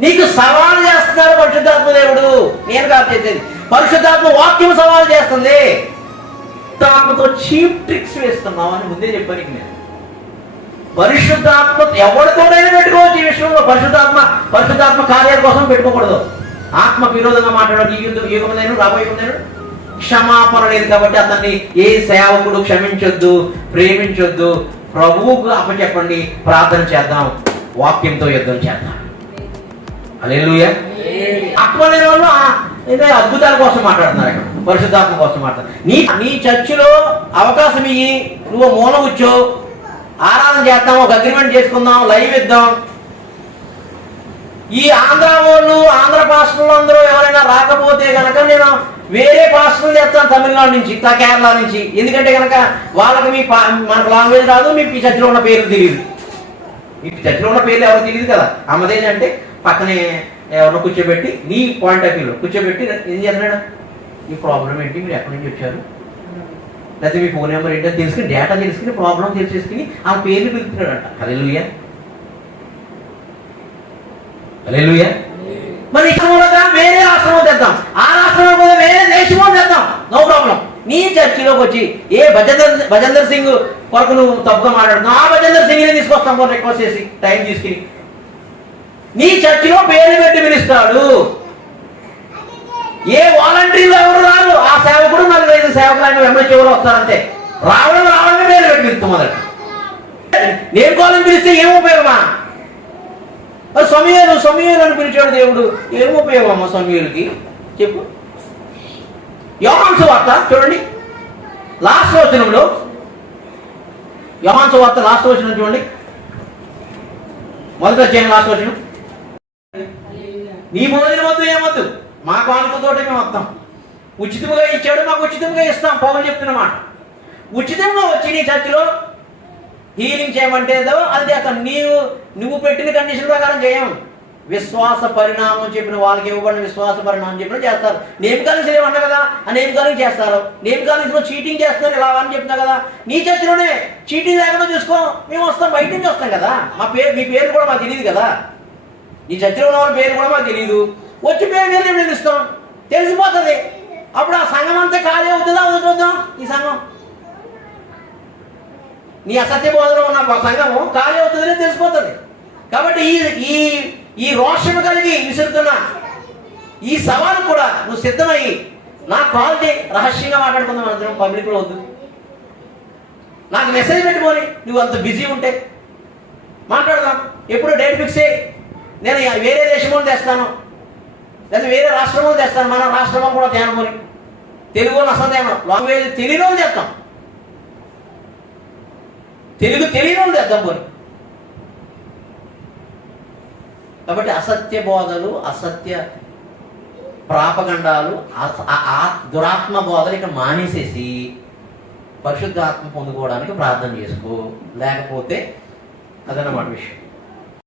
నీకు సవాల్ చేస్తున్నాడు పరిశుద్ధాత్మ దేవుడు. నేను కాదు చేసేది పరిశుద్ధాత్మ వాక్యం సవాల్ చేస్తుంది. ఆత్మతో చీప్ ట్రిక్స్ వేస్తున్నావు అని ముందే చెప్పాను నేను. పరిశుద్ధాత్మ ఎవరితోనైనా పెట్టుకోవచ్చు ఈ విషయంలో. పరిశుద్ధాత్మ పరిశుద్ధాత్మ కార్యాల కోసం పెట్టుకోకూడదు. ఆత్మ విరోధంగా మాట్లాడడం ఈ యుద్ధం యుగమునైనా రాబోయే క్షమాపణ లేదు కాబట్టి అతన్ని ఏ సేవకుడు క్షమించొద్దు ప్రేమించొద్దు. ప్రభువుకు అప్పచెప్పండి ప్రార్థన చేద్దాం వాక్యంతో యుద్ధం చేద్దాం. అలేలుయ ఆత్మ లేని వాళ్ళు అద్భుతాల కోసం మాట్లాడుతున్నారు ఇక్కడ. పరిశుద్ధాత్మ కోసం మాట్లాడుతున్నారు. నీ నీ చర్చిలో అవకాశం ఇయ్యి నువ్వు మూల కూర్చో ఆరాధన చేద్దాం ఒక అగ్రిమెంట్ చేసుకుందాం లైవ్ ఇద్దాం. ఈ ఆంధ్ర వాళ్ళు ఆంధ్ర పాస్టర్లు అందరూ ఎవరైనా రాకపోతే కనుక నేను వేరే పాస్టర్లు చేస్తాను తమిళనాడు నుంచి కేరళ నుంచి. ఎందుకంటే కనుక వాళ్ళకి మీ మనకు లాంగ్వేజ్ రాదు మీ చర్చిలో ఉన్న పేర్లు తెలియదు. మీ చర్చిలో ఉన్న పేర్లు ఎవరు తెలియదు కదా? అమ్మదేంటి అంటే పక్కనే ఎవరినో కూర్చోబెట్టి నీ పాయింట్ ఆఫ్ వ్యూలో కూర్చోబెట్టి ఏం చేస్తున్నాడు ఈ ప్రాబ్లం ఏంటి? మీరు ఎక్కడి నుంచి వచ్చారు? లేకపోతే మీ ఫోన్ నెంబర్ ఏంటో తెలుసుకుని డేటా తెలుసుకుని ప్రాబ్లం తెలిసేసుకుని ఆ పేర్లు పిలుపుతున్నాడంట. హల్లెలూయా హల్లెలూయా మరి ఇక్కడ వేరే ఆశ్రమం తెద్దాం. ఆ ఆశ్రమం కూడా వేరే దేశమో తెద్దాం. నో ప్రాబ్లం నీ చర్చిలోకి వచ్చి ఏ భజందర్ భజందర్ సింగ్ కొరకు నువ్వు తప్పుగా మాట్లాడు ఆ భజందర్ సింగ్ తీసుకొస్తాం రిక్వెస్ట్ చేసి టైం తీసుకుని. నీ చర్చిలో పేరు పెట్టి పిలుస్తాడు. ఏ వాలంటీర్లు ఎవరు రారు? ఆ సేవకుడు నలభై ఐదు సేవకులు ఆయన వెంబడి చివరు వస్తారంటే రావడం రావడమే పేరు పెట్టి పిలుస్తాం మొదట. నేను పిలిస్తే ఏం ఉపయోగమా? మరి సమయాలు సమయాలు అని పిలిచాడు దేవుడు. ఏం ఉపయోగం అమ్మ సమయాలకి? చెప్పు. యోహాన్స్ వార్త చూడండి. లాస్ట్ వచనంలో. యోహాన్స్ వార్త లాస్ట్ వచనం చూడండి. మొదట వచ్చాను లాస్ట్ వచనం. నీ మొదటి వద్దు ఏమొద్దు? మా కానుకతోటి మేము వస్తాం. ఉచితంగా ఇచ్చాడు మాకు ఉచితంగా ఇస్తాం. పౌరులు చెప్తున్నమాట ఉచితంగా వచ్చి నీ చర్చిలో హీలింగ్ చేయమంటే ఏదో అది చేస్తాం నీవు నువ్వు పెట్టిన కండిషన్ ప్రకారం చేయం. విశ్వాస పరిణామం చెప్పిన వాళ్ళకి ఇవ్వబడిన విశ్వాస పరిణామం చెప్పిన చేస్తారు. నేమ్ కాలేజ్ ఏమన్నా కదా? ఆ నేమ్ కాలేజ్ చేస్తారు. నేమ్ కాలేజ్లో చీటింగ్ చేస్తారు ఇలా అని చెప్తున్నా కదా? నీ చర్చిలోనే చీటింగ్ లేకుండా చూసుకో. మేము వస్తాం బయట నుంచి వస్తాం కదా? మా పేరు మీ పేరు కూడా మాకు తెలియదు కదా? నీ చర్చిలో ఉన్న వాళ్ళ పేరు కూడా మాకు తెలియదు వచ్చి పేరు నిర్ణయం పిలుస్తాం తెలిసిపోతుంది. అప్పుడు ఆ సంఘం అంతా ఖాళీ అవుతుందా అవుతుందా ఈ సంఘం? నీ అసత్య బోధలో ఉన్న సంఘము ఖాళీ అవుతుందని తెలిసిపోతుంది. కాబట్టి ఈ ఈ ఈ రోషం కలిగి విసురుతున్న ఈ సవాలు కూడా నువ్వు సిద్ధమయ్యి నా కాల్ చేయి రహస్యంగా మాట్లాడుకుందాం అందరం పబ్లిక్లో వద్దు. నాకు మెసేజ్ పెట్టుకొని నువ్వు అంత బిజీ ఉంటే మాట్లాడదాం. ఎప్పుడు డేట్ ఫిక్స్ చేయి. నేను వేరే దేశంలో తెస్తాను. లేదా వేరే రాష్ట్రంలో తెస్తాను. మన రాష్ట్రంలో కూడా తేనమని తెలుగు అసలు తేను లాంగ్వేజ్ తెలియని వాళ్ళు చేస్తాం తెలుగు తెలియని వాళ్ళు తెద్దాం పోని కాబట్టి అసత్య బోధలు అసత్య ప్రాపగండాలు అస- దురాత్మ బోధలు ఇక్కడ మానేసేసి పరిశుద్ధాత్మ పొందుకోవడానికి ప్రార్థన చేసుకో. లేకపోతే అదన్నమాట విషయం.